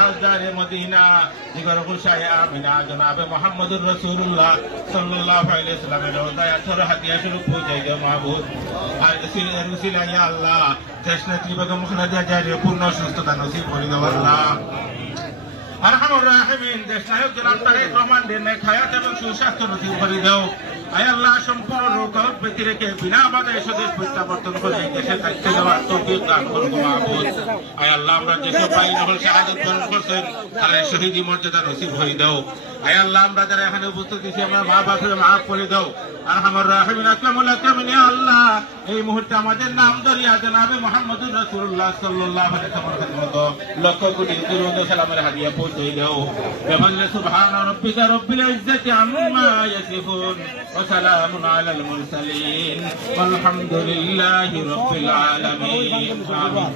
ताजदार Medina जिगर खुशाए आमिना जनाब मुहम्मदुर रसूलुल्लाह सल्लल्लाहु अलैहि वसल्लम रोजाय अथर हदिया शुरू পৌঁছাই দাও মাহবুব আর রসিলা ইয়া আল্লাহ দেশ নেত্রী বেগম খালেদা জিয়ার পূর্ণ সুস্থতা নসিব করে দাও আল্লাহ আরহামুর রাহিমিন দেশ নায়ক জনাব তারেক রহমান দেনে হায়াত এবং সুস্বাস্থ্য নসিব করে দাও আয় আল্লাহ সম্পূর্ণ রোগ ব্যক্তি রেখে বিনা বাধায় স্বদেশ প্রত্যাবর্তন করে দেশের দায়িত্ব দেওয়ার তৌফিক দান করুন মাহবুব আয় আল্লাহ আমরা যেসব ভাই নহল শাহাদাত বরণ করছেন তাদের শহীদি মর্যাদা নসিব হয়ে দাও আয় আল্লাহ আমরা যারা এখানে উপস্থিত দিয়েছি আমরা মা বাপকে মাফ করে দাও আরহামুর রাহিমিন আকরামুল আকরামিন ইয়া আল্লাহ এই মুহূর্তে আমাদের নাম ধরিয়া জনাবে মুহাম্মদুর রাসূলুল্লাহ সাল্লাল্লাহু আলাইহি ওয়াসাল্লাম লক্ষ কোটি দুরূদ সালামের হাদিয়া পৌঁছে দাও বিহামদি সুবহান রাব্বিকা রাব্বিল ইজ্জাতি আম্মা ইয়াসিফুন ওয়া সালামুন আলাল মুরসালিন ওয়ালহামদুলিল্লাহি রাব্বিল আলামিন আমিন।